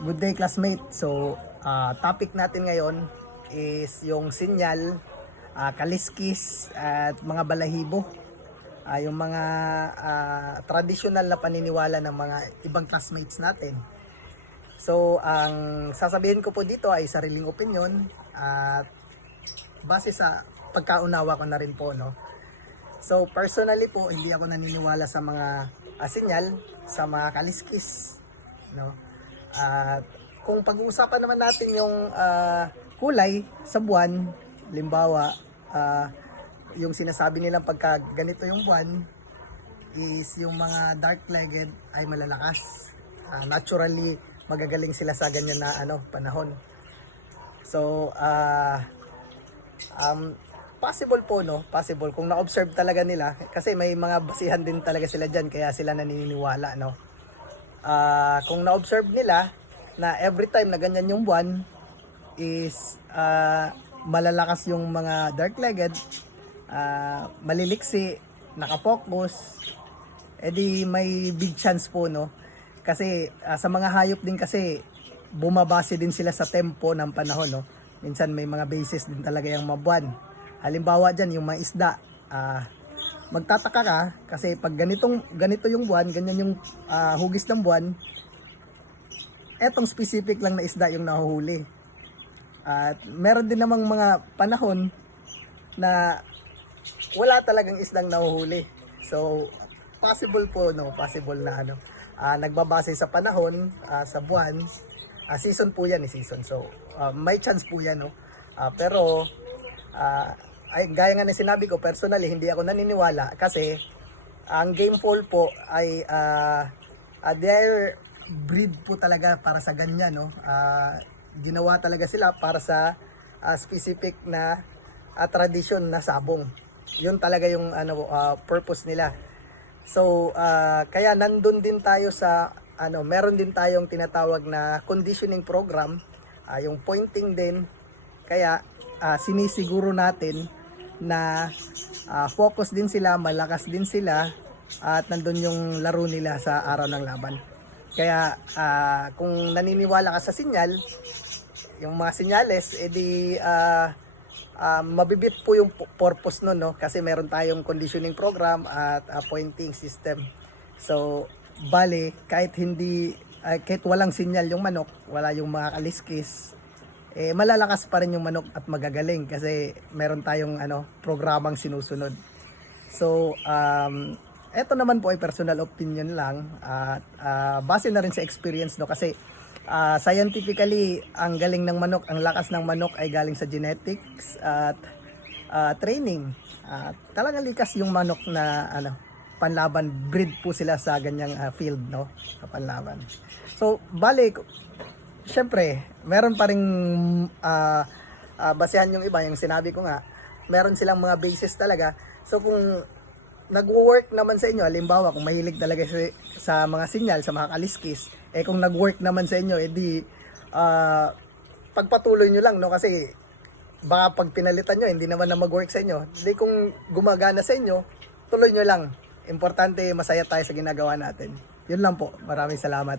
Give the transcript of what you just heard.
Good day, classmate. So, topic natin ngayon is yung sinyal, kaliskis at mga balahibo. Yung mga traditional na paniniwala ng mga ibang classmates natin. So, ang sasabihin ko po dito ay sariling opinion at base sa pagkaunawa ko na rin po, no? So, personally po, hindi ako naniniwala sa mga sinyal, sa mga kaliskis, no? At kung pag-uusapan naman natin yung kulay sa buwan, limbawa, yung sinasabi nilang pagka ganito yung buwan is yung mga dark-legged ay malalakas. Naturally, magagaling sila sa ganyan na panahon. So, possible po, no? Possible kung na-observe talaga nila kasi may mga basihan din talaga sila diyan kaya sila naniniwala, no? Kung na-observe nila na every time na ganyan yung buwan is malalakas yung mga dark-legged, maliliksi, nakapokus, edi may big chance po, no? Kasi sa mga hayop din kasi bumabase din sila sa tempo ng panahon, no? Minsan may mga basis din talaga yung mga buwan. Halimbawa dyan yung mga isda, magtataka ka kasi pag ganito yung buwan, ganyan yung hugis ng buwan, etong specific lang na isda yung nahuhuli. At meron din namang mga panahon na wala talagang isdang nahuhuli. So possible po, no, possible na nagbabase sa panahon, sa buwan, season po yan, season. So may chance po yan, no. Pero ay gaya nga ng sinabi ko, personally hindi ako naniniwala kasi ang game fall po ay their breed po talaga para sa ganyan, no. Ginawa talaga sila para sa specific na tradisyon na sabong. Yun talaga yung purpose nila. So kaya nandun din tayo sa meron din tayong tinatawag na conditioning program, yung pointing din. Kaya sinisiguro natin na focus din sila, malakas din sila, at nandun yung laro nila sa araw ng laban. Kaya kung naniniwala ka sa sinyal, yung mga sinyales, edi mabibit po yung purpose nun, no? Kasi meron tayong conditioning program at pointing system. So bale, kahit walang sinyal yung manok, wala yung mga kaliskis, malalakas pa rin yung manok at magagaling kasi meron tayong programang sinusunod. So eto naman po ay personal opinion lang at base na rin sa experience, no, kasi scientifically ang galing ng manok, ang lakas ng manok ay galing sa genetics at training. Talagang likas yung manok na panlaban, breed po sila sa ganyang field, no, sa panlaban. So bale, syempre, meron pa ring basehan yung iba, yung sinabi ko nga, meron silang mga basis talaga. So kung nag-work naman sa inyo, halimbawa kung mahilig talaga sa mga sinyal, sa mga kaliskis, kung nag-work naman sa inyo, edi pagpatuloy nyo lang, no, kasi baka pag pinalitan nyo, hindi naman na mag-work sa inyo. Hindi, kung gumagana sa inyo, tuloy nyo lang. Importante, masaya tayo sa ginagawa natin. Yun lang po. Maraming salamat.